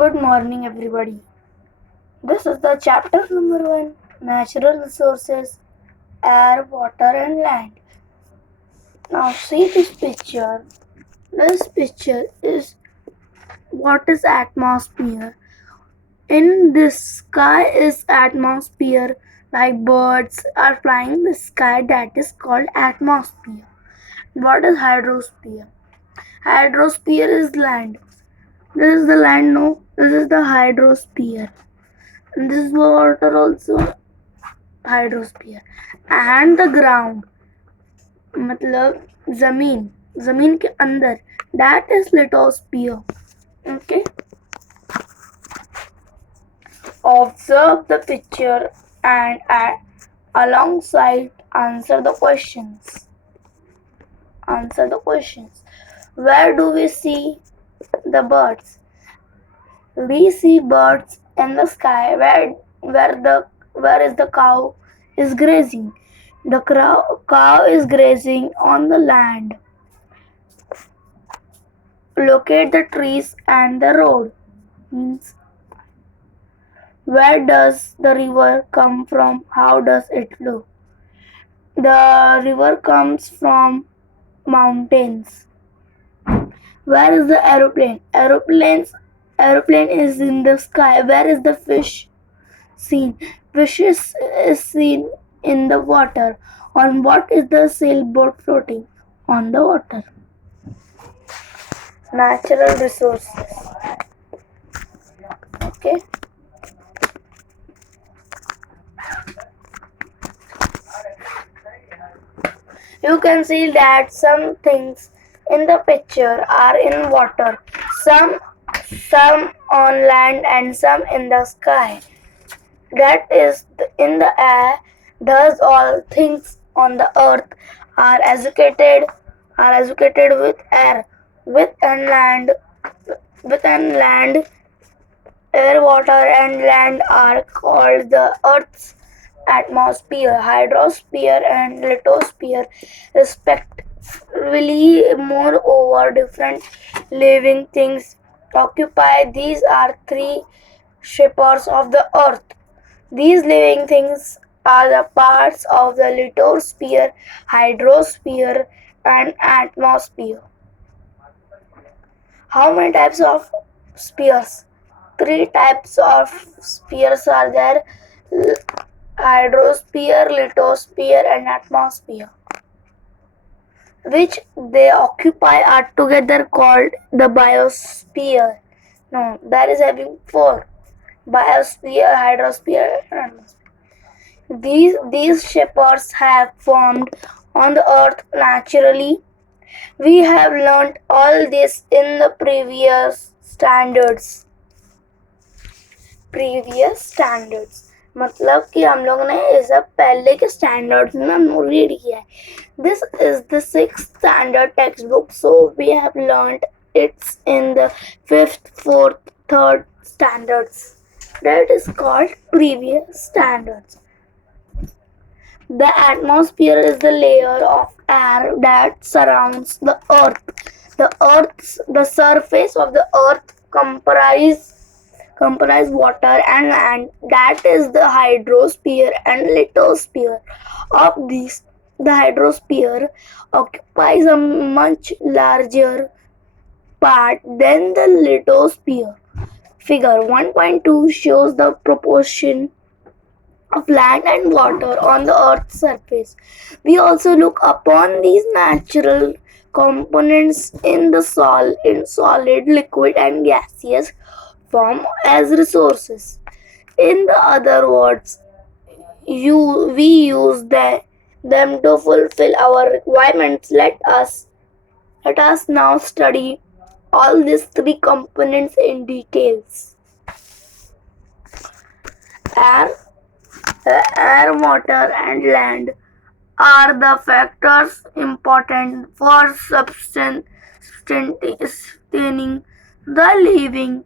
Good morning, everybody. This is the chapter number 1, Natural Resources, Air, Water and Land. Now see this picture. This picture is what is atmosphere. In this sky is atmosphere, like birds are flying in the sky, that is called atmosphere. What is hydrosphere? Hydrosphere is land. This is the land, no? This is the hydrosphere. And this is water also hydrosphere. And the ground मतलब जमीन के अंदर, that is lithosphere. Okay, observe the picture and alongside answer the questions. Where do we see the birds? We see birds in the sky. Where is the cow is grazing? The cow is grazing on the land. Locate the trees and the road. Means, where does the river come from? How does it flow? The river comes from mountains. Where is the aeroplane? Aeroplane is in the sky. Where is the fish seen? Fish is seen in the water. On what is the sailboat floating? On the water. Natural resources. Okay. You can see that some things in the picture are in water, some on land and some in the sky. That is in the air. Thus all things on the earth are educated with air. With and land, air, water and land are called the earth's atmosphere. Hydrosphere and lithosphere respectively. Moreover, different living things occupy. These are three shapers of the earth. These living things are the parts of the lithosphere, hydrosphere and atmosphere. How many types of spheres? 3 types of spheres are there: hydrosphere, lithosphere and atmosphere. Which they occupy are together called the biosphere. No, that is having 4: biosphere, hydrosphere and atmosphere. These shapers have formed on the earth naturally. We have learnt all this in the previous standards. मतलब कि हम लोग ने ये सब पहले के standards में रीड किया है. This is the 6th standard textbook, so we have learnt it's in the 5th, 4th, 3rd standards. That is called previous standards. The atmosphere is the layer of air that surrounds the earth. The surface of the earth comprise water and land. That is the hydrosphere and lithosphere. Of these, the hydrosphere occupies a much larger part than the lithosphere. Figure 1.2 shows the proportion of land and water on the earth's surface. We also look upon these natural components in the solid, liquid and gaseous form as resources. In the other words, we use them to fulfill our requirements. Let us now study all these 3 components in details. Air, water and land are the factors important for sustaining the living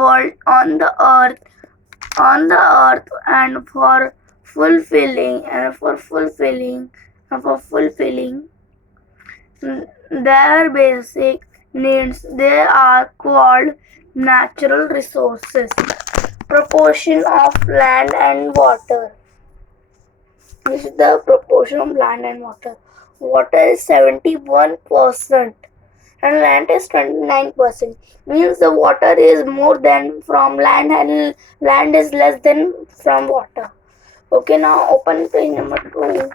world on the earth and for fulfilling their basic needs. They are called Natural resources. Proportion of land and water. This is the proportion of land and water. Water is 71% and land is 29%. Means the water is more than from land and land is less than from water. Okay, now open page number 2.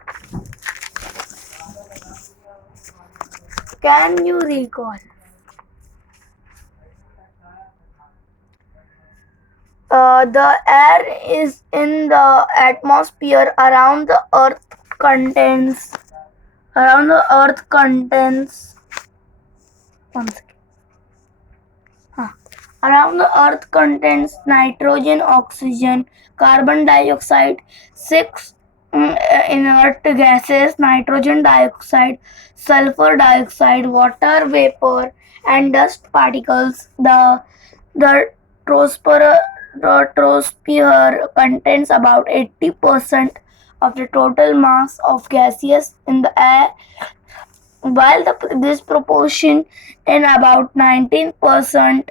Can you recall? The air is in the atmosphere around the earth contains one second. Around the earth contains nitrogen, oxygen, carbon dioxide, 6 inert gases, nitrogen dioxide, sulfur dioxide, water vapor, and dust particles. The troposphere contains about 80% of the total mass of gases in the air, while this proportion in about 19%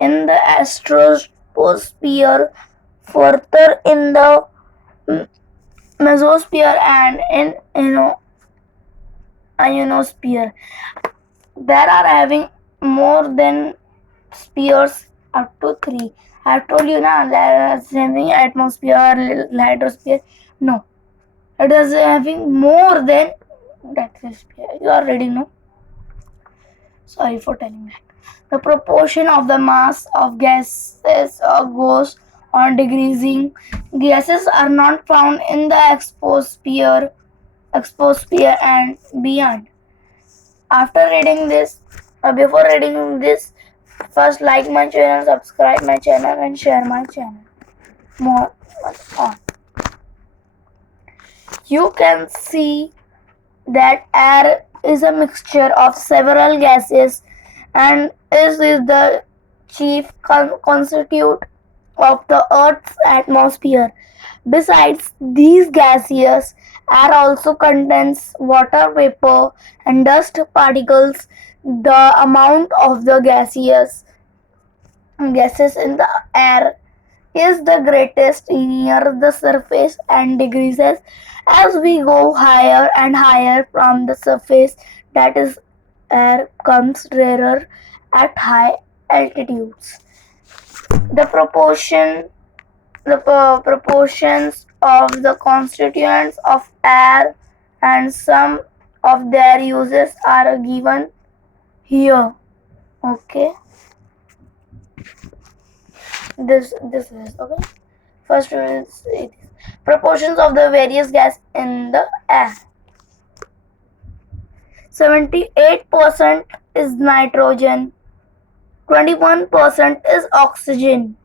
in the astrosphere, further in the mesosphere and in ionosphere. There are having more than spheres up to 3. I told you now there is having atmosphere, hydrosphere. No, it is having more than that sphere. You already know. Sorry for telling that. The proportion of the mass of gases goes on decreasing. Gases are not found in the exosphere and beyond. After reading this, before reading this, first like my channel, subscribe my channel, and share my channel. Mohd Aun. You can see that air is a mixture of several gases and is the chief constituent of the Earth's atmosphere. Besides these gases, air also contains water vapor and dust particles. The amount of the gases in the air is the greatest near the surface and decreases as we go higher and higher from the surface. That is, air comes rarer at high altitudes. The proportions of the constituents of air and some of their uses are given here. Okay, this is okay. First is proportions of the various gas in the air. 78% is nitrogen, 21% is oxygen,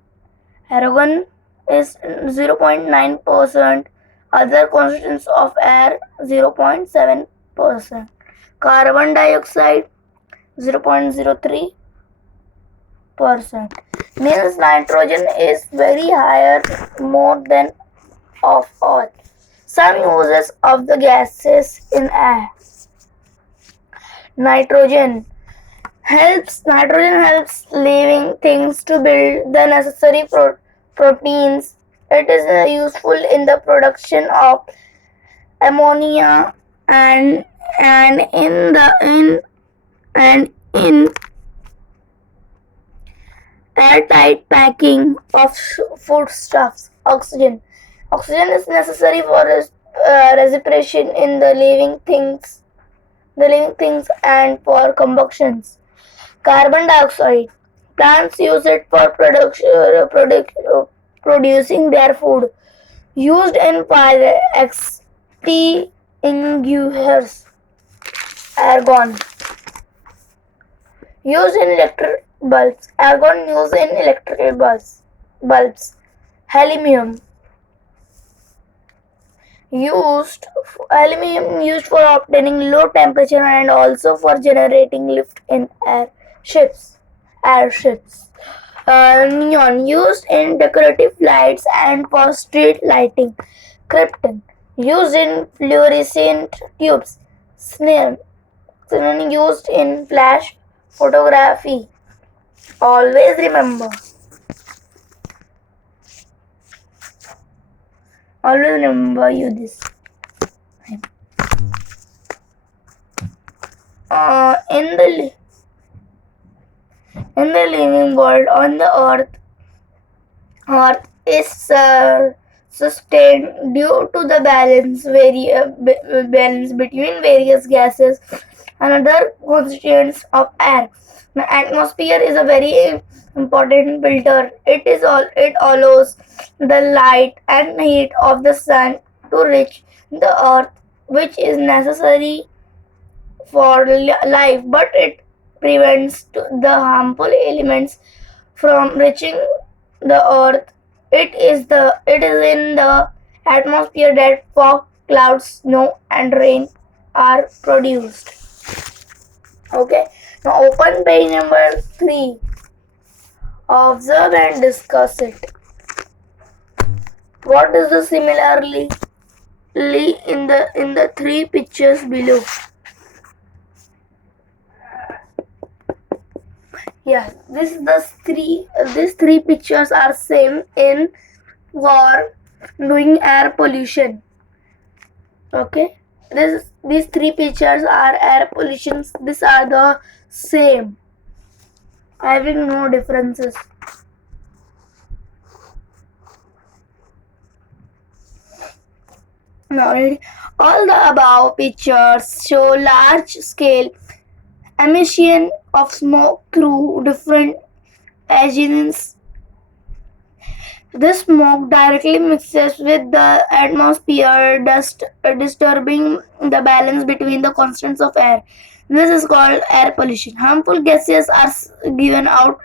argon is 0.9%, other constituents of air 0.7%, carbon dioxide 0.03%. Means nitrogen is very higher, more than of all. Some uses of the gases in air. Nitrogen helps living things to build the necessary proteins. It is useful in the production of ammonia and in airtight packing of foodstuffs. Oxygen is necessary for respiration in the living things and for combustions. Carbon dioxide. Plants use it for producing their food. Used in fire extinguishers. Argon. Used in electric bulbs. Argon used in electrical bulbs. Helium. Aluminium used for obtaining low temperature and also for generating lift in airships. Neon used in decorative lights and for street lighting. Krypton used in fluorescent tubes. Xenon used in flash photography. Always remember. Always remember you this. In the living world on the earth is sustained due to the balance between various gases and other constituents of air. The atmosphere is a very important filter. It allows the light and heat of the sun to reach the earth, which is necessary for life, but it prevents the harmful elements from reaching the earth. It is in the atmosphere that fog, clouds, snow, and rain are produced. Okay. Now open page number 3. Observe and discuss it. What is the similarly in the 3 pictures below? Yeah, these three pictures are same in for doing air pollution. Okay, these 3 pictures are air pollutions. These are the same, having no differences. Now, all the above pictures show large scale emission of smoke through different agents. This smoke directly mixes with the atmosphere, disturbing the balance between the constants of air. This is called air pollution. Harmful gases are given out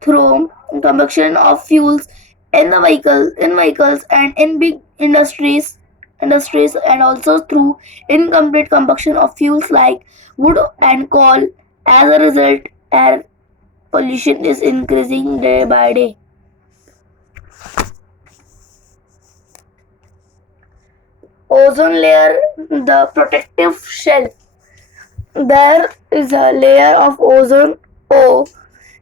through combustion of fuels in vehicles and in big industries, and also through incomplete combustion of fuels like wood and coal. As a result, air pollution is increasing day by day. Ozone layer, the protective shell. There is a layer of ozone O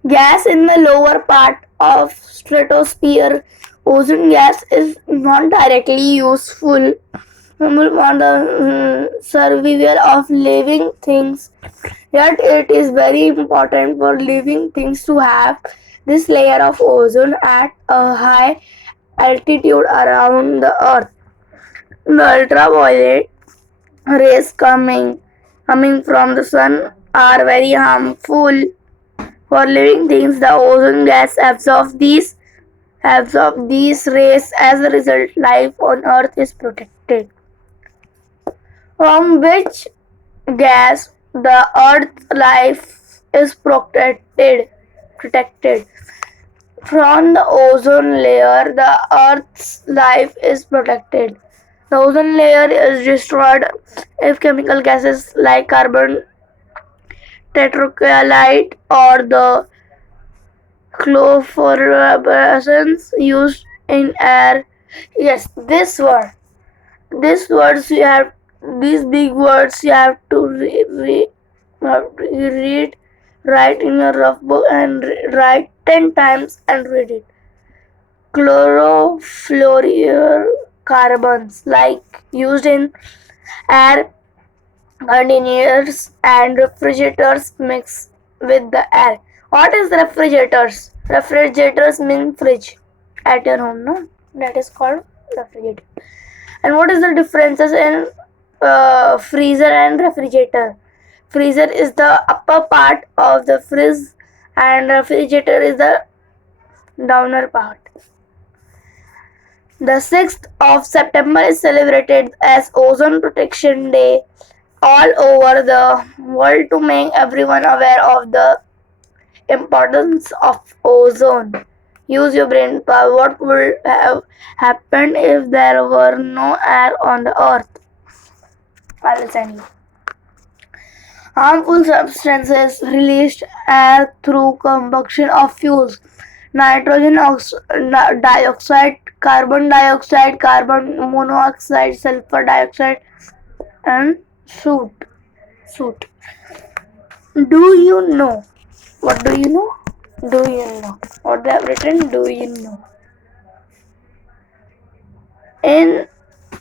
gas in the lower part of stratosphere. Ozone gas is not directly useful for the survival of living things, yet it is very important for living things to have this layer of ozone at a high altitude around the earth. The ultraviolet rays coming from the sun are very harmful for living things. The ozone gas absorbs these rays. As a result, life on Earth is protected. From which gas the Earth's life is protected? From the ozone layer, the Earth's life is protected. The ozone layer is destroyed if chemical gases like carbon tetrachloride or the chlorofluorocarbons used in air. Yes, these words you have, these big words you have to read, write in your rough book and write 10 times and read it. Chlorofluorocarbons like used in air conditioners and refrigerators mix with the air. What is refrigerators? Refrigerators mean fridge at your home, no? That is called refrigerator. And what is the differences in freezer and refrigerator? Freezer is the upper part of the fridge and refrigerator is the downer part. The 6th of September is celebrated as Ozone Protection Day all over the world to make everyone aware of the importance of ozone. Use your brain power. What would have happened if there were no air on the earth? I will send you. Harmful substances released air through combustion of fuels. Nitrogen dioxide, carbon dioxide, carbon monoxide, sulfur dioxide, and soot. Do you know? What do you know? Do you know? What they have written? Do you know? In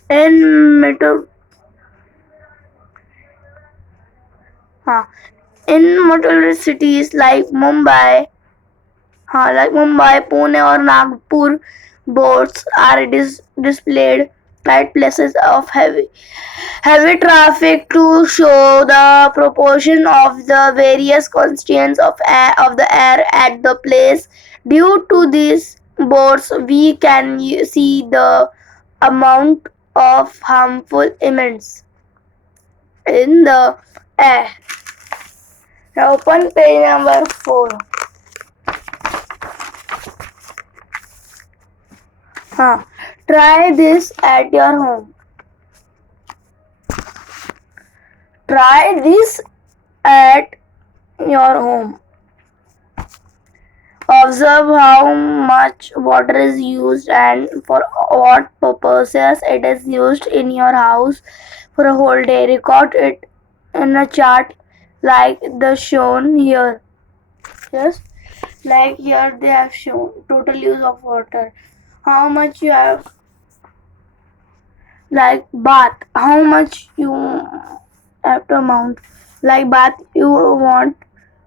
in metro, huh, in metropolitan cities like Mumbai, Pune or Nagpur, boards are displayed at places of heavy traffic to show the proportion of the various constituents of the air at the place. Due to these boards, we can see the amount of harmful elements in the air. Now open page number 4. Huh. Try this at your home. Try this at your home. Observe how much water is used and for what purposes it is used in your house for a whole day. Record it in a chart like the shown here. Yes, like here they have shown total use of water. How much you have, like bath, how much you have to amount. Like bath you want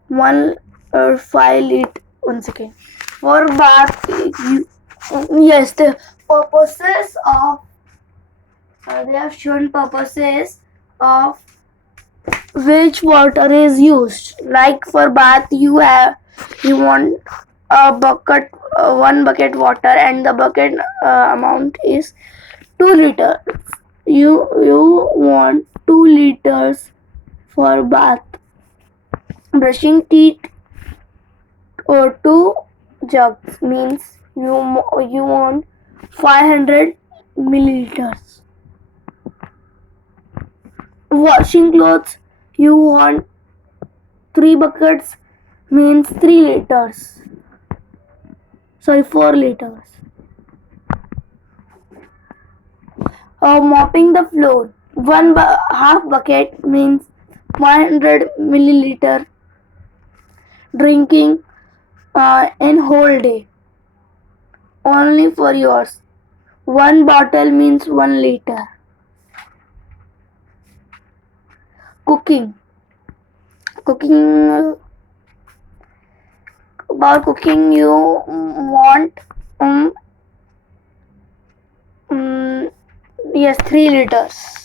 1 or 5 liter. 1 second. For bath, yes, the purposes of they have shown purposes of which water is used. Like for bath, you want a bucket, 1 bucket water, and the bucket amount is 2 liters. You want 2 liters for bath. Brushing teeth or 2 jugs means you want 500 milliliters. Washing clothes, you want 3 buckets means 3 liters. Sorry, 4 liters. Mopping the floor, half bucket means 100 milliliter. Drinking in whole day, only for yours. 1 bottle means 1 liter. Cooking. About cooking, you want yes, 3 liters.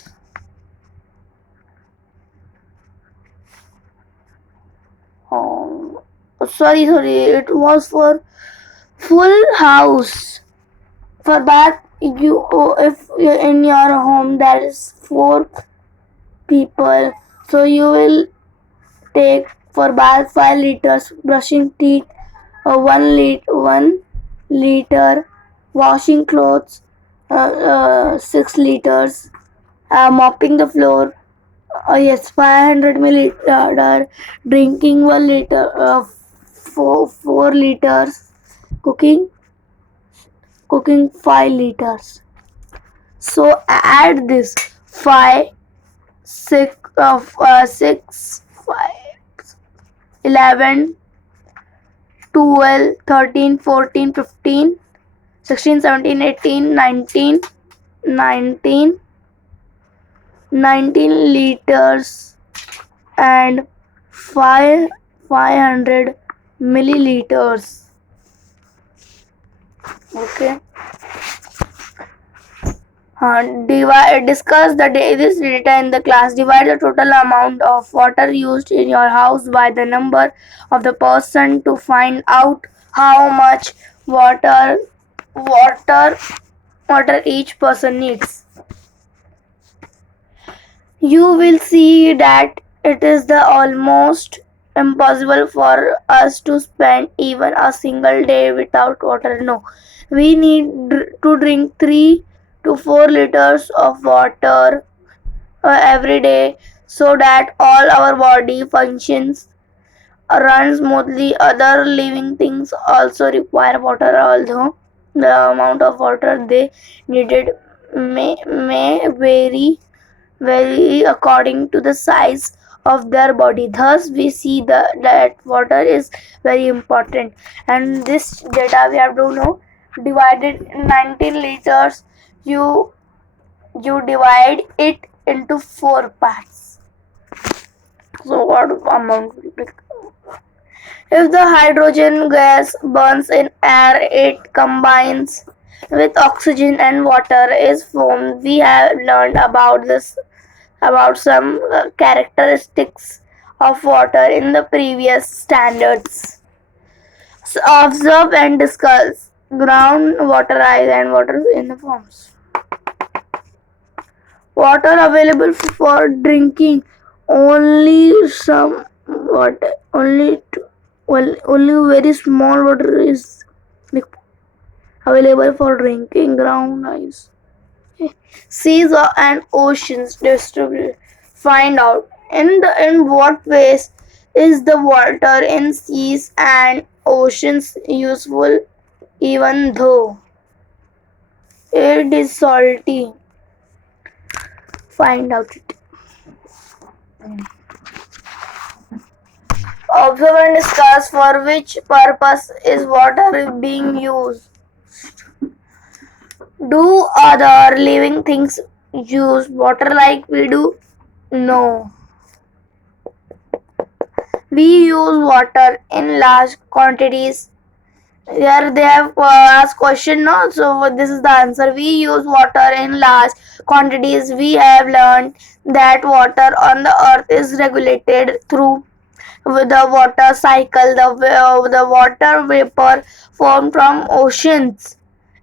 Sorry, it was for full house. For bath, if you're in your home there is 4 people, so you will take for bath 5 liters. Brushing teeth, 1 liter. Washing clothes, 6 liters. Mopping the floor, yes, 500 milliliter. Drinking 1 liter, 4 liters. Cooking 5 liters. So add this 5, 6, 5, 11, 12, 13, 14, 15, 16, 17, 18, 19, 19 liters and 500 milliliters. Okay. Discuss this data in the class. Divide the total amount of water used in your house by the number of the person to find out how much water each person needs. You will see that it is almost impossible for us to spend even a single day without water. No, we need to drink 3 to 4 liters of water every day so that all our body functions run smoothly. Other living things also require water, although the amount of water they needed may vary according to the size of their body. Thus, we see that water is very important. And this data we have to know. Divided in 19 liters, you divide it into 4 parts. So what amount will be? If the hydrogen gas burns in air, it combines with oxygen and water is formed. We have learned about some characteristics of water in the previous standards. So observe and discuss groundwater, ice and water in the forms. Water available for drinking, only some water, only very small water is available for drinking. Ground ice. Seas and oceans distribute. Find out in what ways is the water in seas and oceans useful, even though it is salty. Find out it. Observe and discuss for which purpose is water being used. Do other living things use water like we do? No. We use water in large quantities. Here they have asked question, no? So this is the answer. We use water in large quantities. We have learned that water on the earth is regulated through the water cycle. The water vapor formed from oceans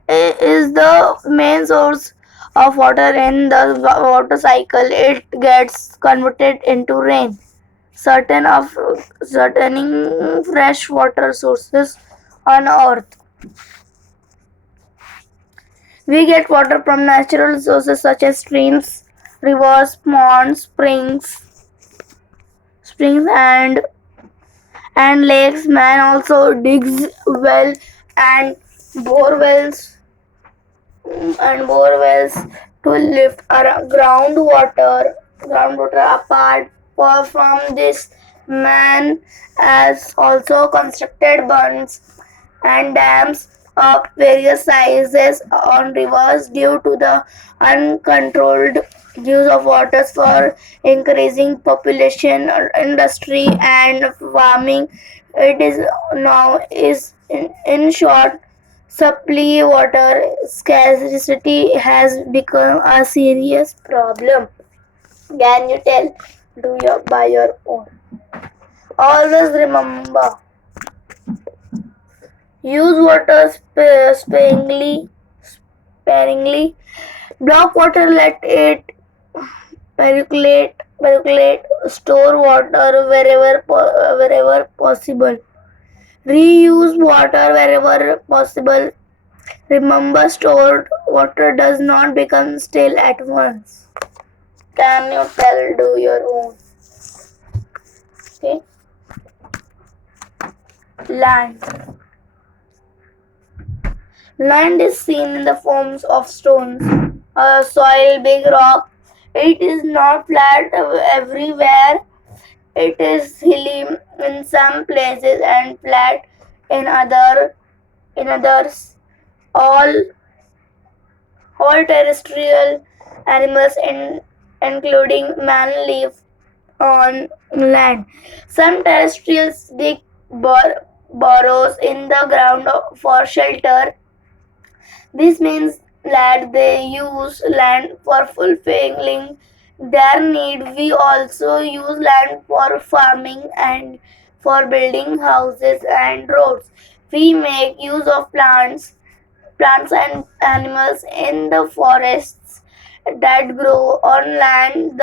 is the main source of water in the water cycle. It gets converted into rain. Certain fresh water sources on earth. We get water from natural sources such as streams, rivers, ponds, springs and lakes. Man also digs well and borewells to lift groundwater apart. From this, man has also constructed bunds and dams of various sizes on rivers due to the uncontrolled use of waters for increasing population, industry and farming. It is now is in short supply water scarcity has become a serious problem. Can you tell? Do you by your own? Always remember, use water sparingly. Block water, let it percolate. Store water wherever possible. Reuse water wherever possible. Remember, stored water does not become stale at once. Can you tell? Do your own. Okay. Land. Land is seen in the forms of stones, soil, big rock. It is not flat everywhere. It is hilly in some places and flat in others. All terrestrial animals including man live on land. Some terrestrials dig burrows in the ground for shelter. This means that they use land for fulfilling their need. We also use land for farming and for building houses and roads. We make use of plants and animals in the forests that grow on land.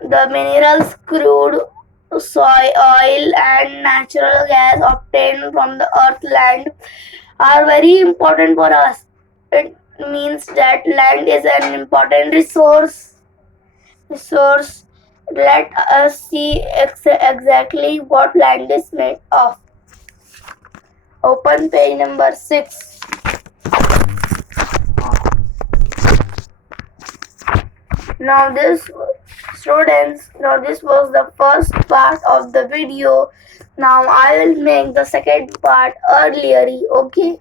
The minerals, crude, soil, oil, and natural gas obtained from the earth land are very important for us. It means that land is an important resource. Let us see exactly what land is made of. Open page number 6. Now this students, now this was the first part of the video. Now I will make the second part earlier. Okay.